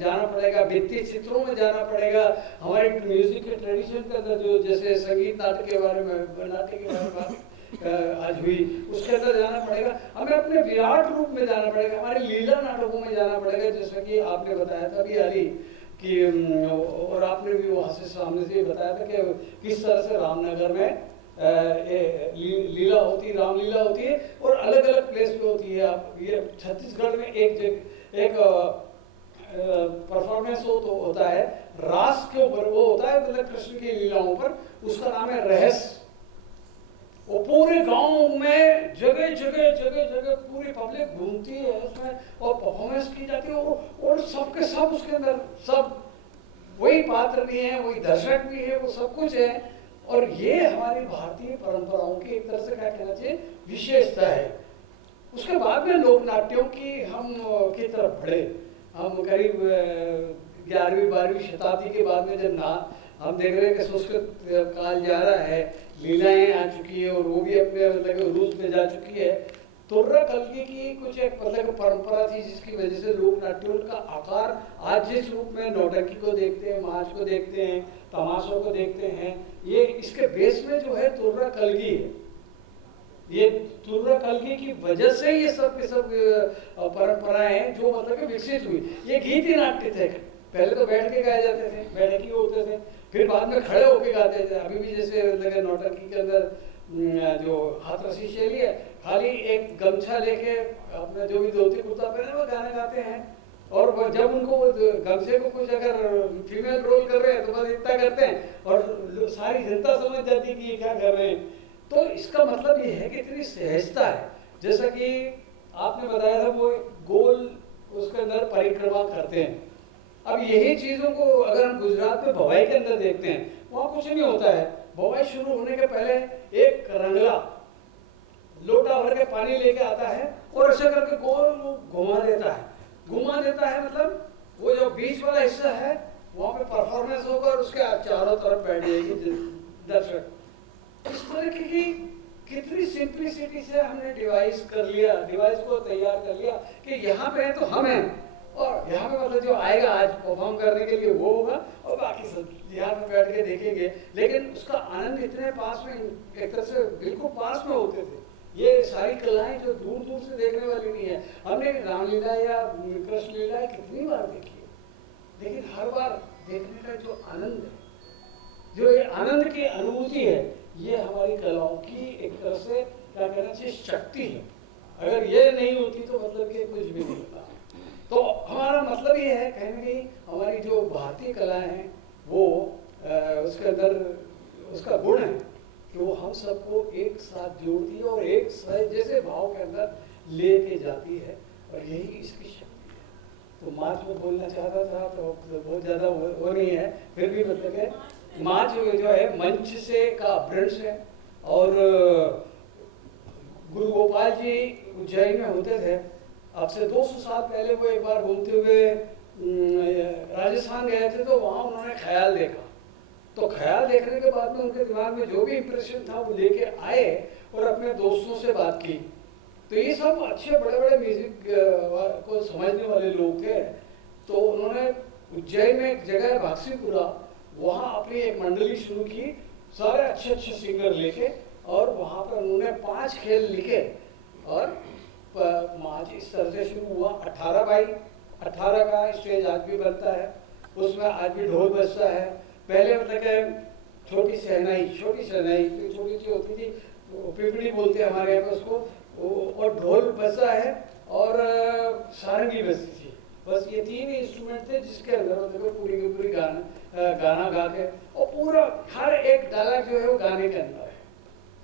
जाना पड़ेगा, भित्ति चित्रों में जाना पड़ेगा, हमारे म्यूजिक के ट्रेडिशन के अंदर जो जैसे संगीत नाटक के बारे में बात आज हुई, उसके अंदर जाना पड़ेगा। हमें अपने विराट रूप में जाना पड़ेगा, हमारे लीला नाटकों में जाना पड़ेगा, जैसा कि आपने बताया था अभी अली कि, और आपने भी वहाँ से सामने से बताया था कि किस तरह से रामनगर में लीला होती, रामलीला होती है और अलग अलग प्लेस पे होती है। आप ये छत्तीसगढ़ में एक परफॉर्मेंस होता है रास के ऊपर, वो होता है मतलब कृष्ण की लीलाओं पर, उसका नाम है रहस्य। वो पूरे गांव में जगह जगह पूरी पब्लिक घूमती है उसमें और परफॉर्मेंस की जाती है, और सबके सब उसके अंदर सब वही पात्र भी हैं, वही दर्शक भी है, वो सब कुछ है। और ये हमारी भारतीय परंपराओं की एक तरह से क्या कहना चाहिए विशेषता है। उसके बाद में लोक नाट्यों की हम की तरफ बढ़े, हम करीब 11वीं 12वीं शताब्दी के बाद में जब हम देख रहे हैं कि संस्कृत काल जा रहा है, लीलाएं आ चुकी है और वो भी अपने मतलब रूप में जा चुकी है। तुर्रा कलगी की कुछ एक मतलब परंपरा थी जिसकी वजह से लोक नाट्यों का आकार आज जिस रूप में नौटंकी को देखते हैं, माच को देखते हैं, तमाशों को देखते हैं, ये इसके बेस में जो है तुर्रा कलगी है। ये तुर्रा कलगी की वजह से ये सब के सब परंपराएं हैं जो मतलब कि विकसित हुई। ये गीत ही नाट्य थे, पहले तो बैठ के गाए जाते थे, बैठक ही होते थे, फिर बाद में खड़े होके गाते थे। अभी भी जैसे लगे नौटंकी के अंदर जो हाथरसी शैली है, खाली एक गमछा लेके अपना जो भी धोती कुर्ता पहने वो गाने गाते हैं, और जब उनको गमछे को कुछ अगर फीमेल रोल कर रहे हैं तो बस इतना करते हैं और सारी जनता समझ जाती है कि ये क्या कर रहे हैं। तो इसका मतलब ये है कि इतनी सहजता है, जैसा कि आपने बताया था वो गोल उसके अंदर परिक्रमा करते हैं। अब यही चीज़ों को अगर हम गुजरात में भवाई के अंदर देखते हैं, वहाँ कुछ नहीं होता है। भवाई शुरू होने के पहले एक रंगला लोटा भर के पानी लेके आता है और ऐसा करके गोल घुमा देता है, मतलब वो जो बीच वाला हिस्सा है वहाँ पे परफॉर्मेंस होगा और उसके चारों तरफ बैठ जाएगी दर्शक। इस तरह की कितनी सिंप्लिसिटी से हमने डिवाइस को तैयार कर लिया कि यहाँ पे है तो हम हैं, और यहाँ पे मतलब जो आएगा आज परफॉर्म करने के लिए वो होगा और बाकी सब यहाँ पे बैठ के देखेंगे। लेकिन उसका आनंद इतने पास में, एक तरह से बिल्कुल पास में होते थे। ये सारी कलाएं जो दूर दूर से देखने वाली नहीं है। हमने रामलीला या कृष्ण लीला कितनी बार देखी है, लेकिन हर बार देखने का जो आनंद है, जो ये आनंद की अनुभूति है, ये हमारी कलाओं की एक तरह से क्या कहना चाहिए शक्ति है। अगर ये नहीं होती तो मतलब कि कुछ भी नहीं होता। तो हमारा मतलब ये है कहने की हमारी जो भारतीय कलाएं हैं वो उसके अंदर उसका गुण है कि वो हम सबको एक साथ जोड़ती है और एक जैसे भाव के अंदर लेके जाती है, और यही इसकी शक्ति है। तो माच में बोलना चाहता था तो बहुत ज़्यादा वो नहीं है, फिर भी मतलब है माच जो है मंच से का अपभ्रंश है। और गुरु गोपाल जी उज्जैन में होते थे, अब से 200 साल पहले वो एक बार घूमते हुए राजस्थान गए थे, तो वहाँ उन्होंने ख्याल देखा। तो ख्याल देखने के बाद में उनके दिमाग में जो भी इम्प्रेशन था वो लेके आए और अपने दोस्तों से बात की। तो ये सब अच्छे बड़े बड़े म्यूजिक को समझने वाले लोग थे। तो उन्होंने उज्जैन में एक जगह है भागसीपुरा, वहाँ अपनी एक मंडली शुरू की, सारे अच्छे अच्छे सिंगर लेके, और वहाँ पर उन्होंने 5 खेल लिखे और माच इस तरह से शुरू हुआ। 18x18 का स्टेज आज भी बनता है, उसमें आज भी ढोल बजता है। पहले मतलब कि छोटी शहनाई जो छोटी सी होती थी, पिपड़ी बोलते हैं हमारे यहाँ पे उसको, और ढोल बजता है और सारंगी बजती थी। बस ये 3 इंस्ट्रूमेंट थे जिसके अंदर मतलब पूरी की पूरी गाना गा के, और पूरा हर एक डायलॉग जो है वो गाने के अंदर है।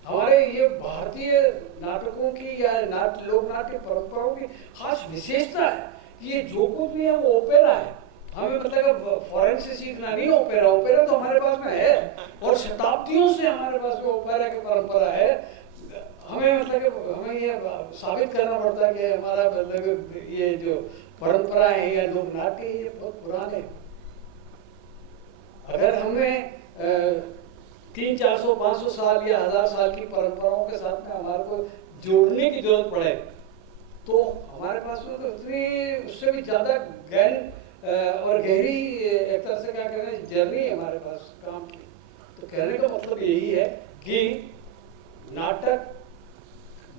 हमारे ये भारतीय नाटकों की या लोक नाट्य परंपराओं की खास विशेषता है कि ये जो कुछ भी है वो ओपेरा है। हमें मतलब फॉरेन से सीखना नहीं, ओपेरा तो हमारे पास में है, और शताब्दियों से हमारे पास में ओपेरा की परंपरा है। हमें मतलब हमें ये साबित करना पड़ता है कि हमारा मतलब ये जो परंपरा है या लोक नाट्य ये बहुत पुराने। अगर हमें 300-400-500 साल या 1000 साल की परंपराओं के साथ में हमारे को जोड़ने की जरूरत पड़े, तो हमारे पास में तो इतनी उससे भी ज़्यादा गहन और गहरी एक तरह से क्या कहना है जर्नी है हमारे पास काम की। तो कहने का मतलब यही है कि नाटक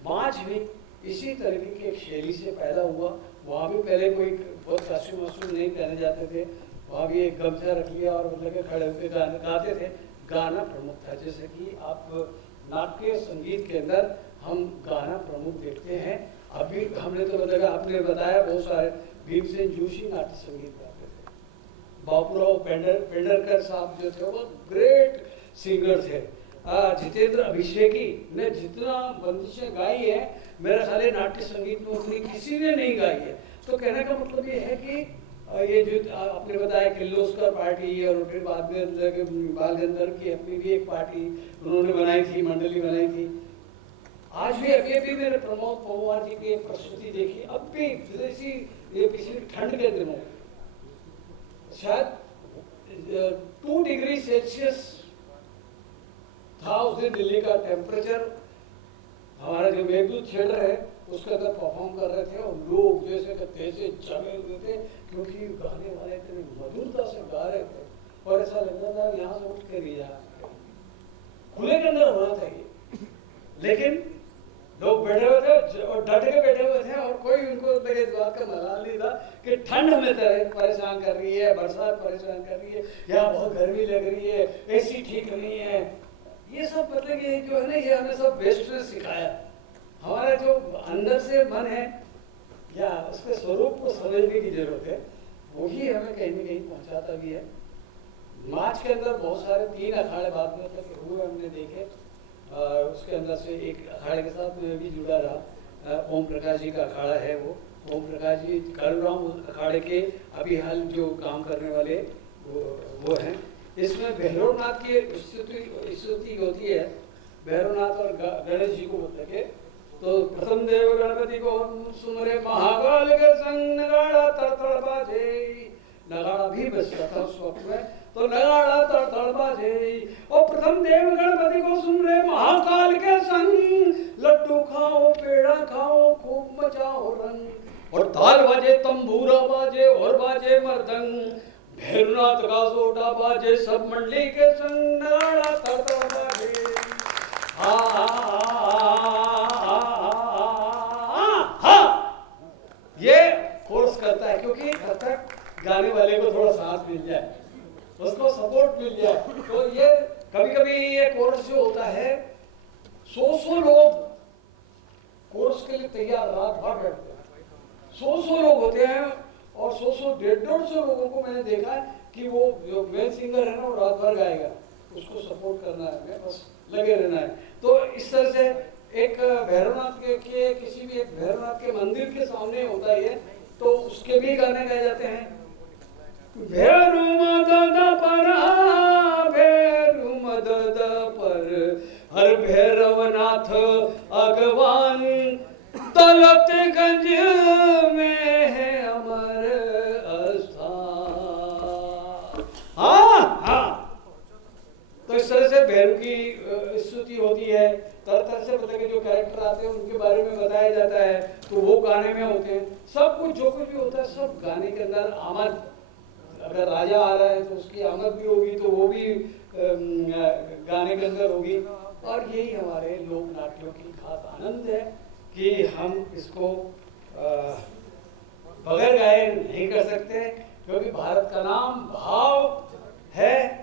माच भी इसी तरीके की एक शैली से पैदा हुआ। वहाँ भी पहले कोई बहुत कास्ट्यूम वास्ट्यूम नहीं पहने जाते थे, वहाँ भी एक गमछा रख लिया और मतलब के खड़े होकर गाने गाते थे। गाना प्रमुख था, जैसे कि आप नाट्य संगीत के अंदर हम गाना प्रमुख देखते हैं। अभी हमने तो मतलब आपने बताया बहुत सारे भीमसेन जोशी नाट्य संगीत गाते थे, बाबूराव पेंडरकर साहब जो थे वो ग्रेट सिंगर थे। जितेंद्र अभिषेकी ने जितना बंदिशें गाई है मेरा ख्याल है नाट्य संगीत में उतनी किसी ने नहीं गाई है। तो कहने का मतलब ये है कि ये जो आपने बताया किर्लोस्कर पार्टी और फिर बाद में बाल गंधर्व की अपनी भी एक पार्टी उन्होंने बनाई थी, मंडली बनाई थी। आज भी अभी मैंने प्रमोद पवार जी की एक प्रस्तुति देखी, अब भी जैसी ये पिछली ठंड के दिनों शायद 2 डिग्री सेल्सियस था उस दिन दिल्ली का टेम्परेचर। हमारा जो मेघदूत थिएटर है उसके अंदर परफॉर्म कर रहे थे और लोग जैसे कैसे जमे हुए थे, क्योंकि गाने वाले इतने मधुरता से गा रहे थे और ऐसा लग रहा था यहाँ से उठ के नहीं जा खुले के अंदर होना चाहिए। लेकिन लोग बैठे हुए थे और डट के बैठे हुए थे और कोई उनको मेरे इस बात का मलाल नहीं था कि ठंड में परेशान कर रही है, बरसात परेशान कर रही है, या बहुत गर्मी लग रही है, एसी ठीक नहीं है। ये सब मतलब कि जो है ना ये हमें सब वेस्ट ने सिखाया। हमारा जो अंदर से मन है या उसके स्वरूप को समझने की जरूरत है, वही हमें कहीं ना कहीं पहुंचाता भी है। मार्च के अंदर बहुत सारे 3 अखाड़े बाद में तक हुए हमने देखे। उसके अंदर से एक अखाड़े के साथ मैं भी जुड़ा रहा, ओम प्रकाश जी का अखाड़ा है। वो ओम प्रकाश जी कालूराम अखाड़े के अभी हाल जो काम करने वाले वो हैं। इसमें भैरवनाथ की स्तुति होती है, भैरवनाथ और गणेश जी को बोलते के। तो प्रथम देव गणपति को सुमरे महाकाल के संग नगाड़ा तड़तड़ बाजे, नगाड़ा भी बजता था उस वक्त में, तो नगाड़ा तड़तड़ बाजे। और प्रथम देव गणपति को सुमरे महाकाल के संग, लड्डू खाओ पेड़ा खाओ खूब मचाओ रंग, और ताल बाजे तंबूरा बाजे और बाजे मर्दंग, भैरवनाथ का सोटा बाजे सब मंडली के संग, नगाड़ा तड़तड़ बाजे। ये फोर्स करता है क्योंकि जब तक गाने वाले को थोड़ा साथ मिल जाए, उसको सपोर्ट मिल जाए, तो ये कभी कभी ये कोर्स जो होता है 100 लोग कोर्स के लिए तैयार रात भर बैठते हैं। 100 लोग होते हैं और 150 लोगों को मैंने देखा है कि वो जो मेन सिंगर है ना वो रात भर गाएगा, उसको सपोर्ट करना है, बस लगे रहना है। तो इस तरह से एक भैरवनाथ के किसी भी एक भैरवनाथ के मंदिर के सामने होता है, तो उसके भी गाने गाए जाते हैं। भैरू मदद पर, भैरू मदद पर, हर भैरवनाथ अगवान, दौलतगंज में है अमर स्थान। हाँ, तो इस तरह से भैरू की स्तुति होती है। तरह तरह से मतलब जो कैरेक्टर आते हैं उनके बारे में बताया जाता है, तो वो गाने में होते हैं। सब कुछ जो कुछ भी होता है सब गाने के अंदर। आमद, अगर राजा आ रहा है तो उसकी आमद भी होगी, तो वो भी गाने के अंदर होगी। और यही हमारे लोक नाट्यों की खास आनंद है कि हम इसको बगैर गाए नहीं कर सकते, क्योंकि भारत का नाम भाव है।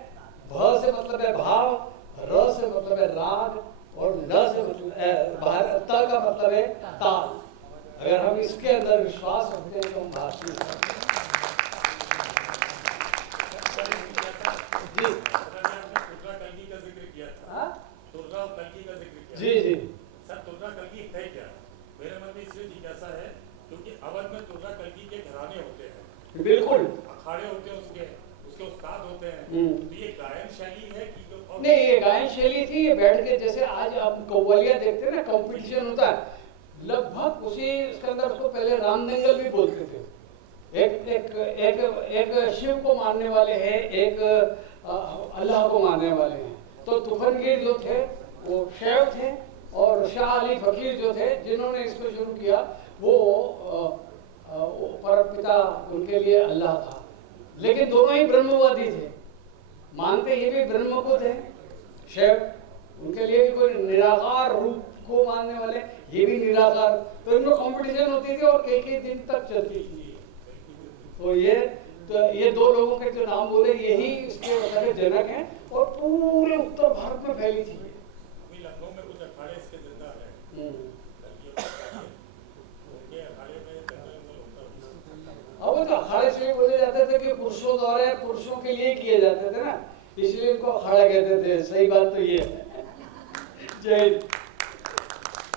भ से मतलब है भाव, र से मतलब है राग, और ल से मतलब भारत का मतलब है ताल। अगर हम इसके अंदर विश्वास रखते हैं तो हम भाषी हैं। जी, तुर्गा कल्की का जिक्र किया था। तुर्गा और कल्की का जिक्र किया। जी जी सर, तुर्गा कल्की है क्या? मेरे मन में इसलिए जिज्ञासा है क्योंकि अवध में तुर्गा कल्की के घराने होते हैं, बिल्कुल अखाड़े होते हैं, उसके उस्ताद होते हैं। तो ये गायन शैली है कि जो नहीं, ये गायन शैली थी। ये बैठ के जैसे आज आप कव्वालियां देखते हैं ना, कंपटीशन होता है, लगभग उसी इसके अंदर उसको पहले राम दंगल भी बोलते थे। एक एक एक एक शिव को मानने वाले हैं, एक अल्लाह को मानने वाले हैं। तो तुफनगीर जो थे वो शैव थे, और शाह अली फकीर जो थे जिन्होंने इसको शुरू किया वो परमपिता उनके लिए अल्लाह था। लेकिन दोनों ही ब्रह्मवादी थे, मानते ये भी ब्रह्म को थे शिव, उनके लिए भी कोई निराकार रूप को मानने वाले, ये भी निराकार, तो इनमें कंपटीशन होती थी और कई दिन तक चलती थी। तो ये दो लोगों के जो नाम बोले यही इसके मतलब जनक हैं और पूरे उत्तर भारत में फैली थी। अभी लखनऊ में कुछ अखाड़े इसके जिंदा हैं। उनके अखाड़े में दंगल होता है। अब तो अखाड़े से बोले जाते थे कि पुरुषों द्वारा पुरुषों के लिए किए जाते थे ना, इसलिए इनको अखाड़ा कहते थे। सही बात तो ये है। जय हिंद।